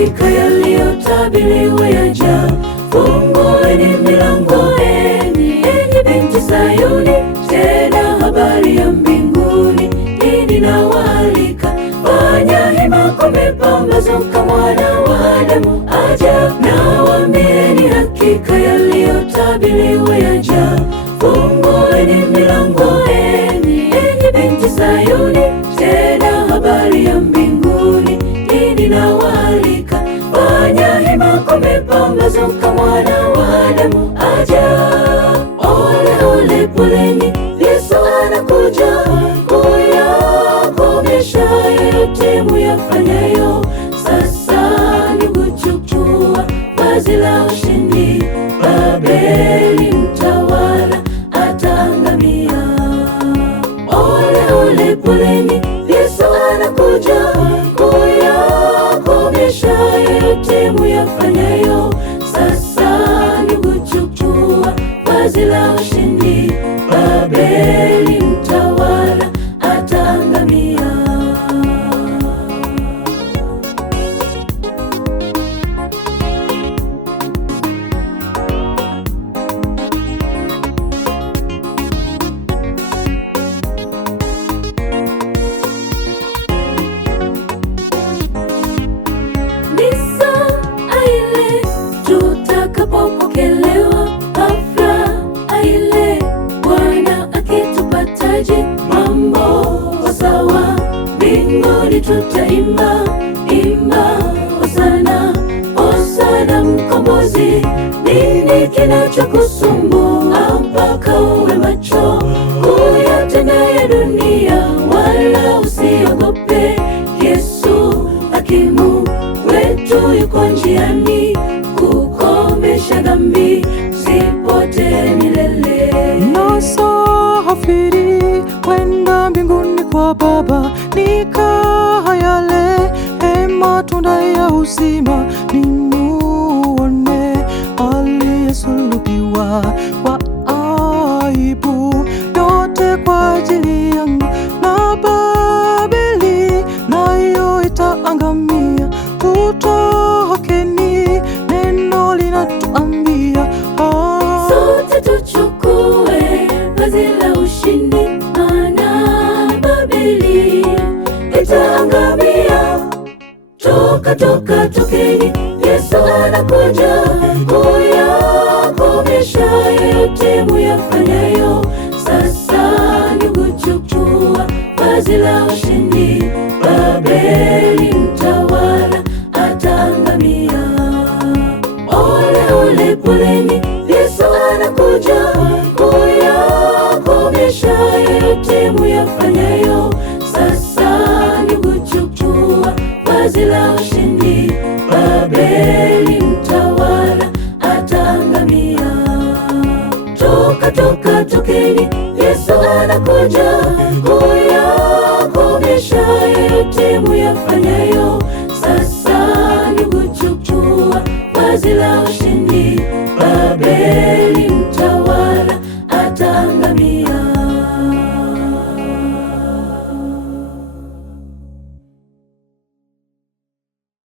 hakika yaliyotabiriwa yaja. Fungueni milango enyi binti Sayuni, tena habari ya mbinguni ninawaalika. Fanya hima, kumepambazuka, mwana wa Adamu aja. Nawaambieni hakika yaliyotabiriwa yaja. Fungueni milango enyi binti Sayuni, tena habari ya mbinguni ninawaalika. Fanya hima, kumepambazuka, mwana wa Adamu aja. Ole ole, poleni, Yesu anakuja kuyakomesha yote muyafanyayo. Sasa ni kuchukua vazi la ushindi. Babeli mtawala ataangamia. Ole ole, poleni, Yesu anakuja kuyakomesha yote muyafanyayo. Sasa ni kuchukua vazi la ushindi. Babeli mtawala ataangamia. Tutakapopokelewa ghafla ile, Bwana akitupataje, mambo sawa mbinguni, tutaimba hosana hosana mkombozi. Nini kinachokusumbua mpaka uwe macho kuyatenda ya dunia? Wala usiogope, Yesu hakimu wetu yuko njiani kukomesha dhambi zipotee milele. Nasafiri kwenda mbinguni kwa Baba, nikayale matunda ya uzima, nimuone aliyesulubiwa kwa aibu yote kwa ajili yangu. Na Babeli nayo itaangamia. Tutokeni, neno linatuambia sote tuchukue vazi la ushindi, maana Babeli itaangamia. Tokeni, Yesu anakuja kuyakomesha yote muyafanyayo. Sasa ni kuchukua vazi la ushindi. Babeli mtawala ataangamia. Ole ole, poleni, Yesu anakuja kuyakomesha yote muyafanyayo. Sasa ni kuchukua vazi la ushindi. Babeli mtawala ataangamia. Tokeni, Yesu anakuja kuyakomesha yote muyafanyayo.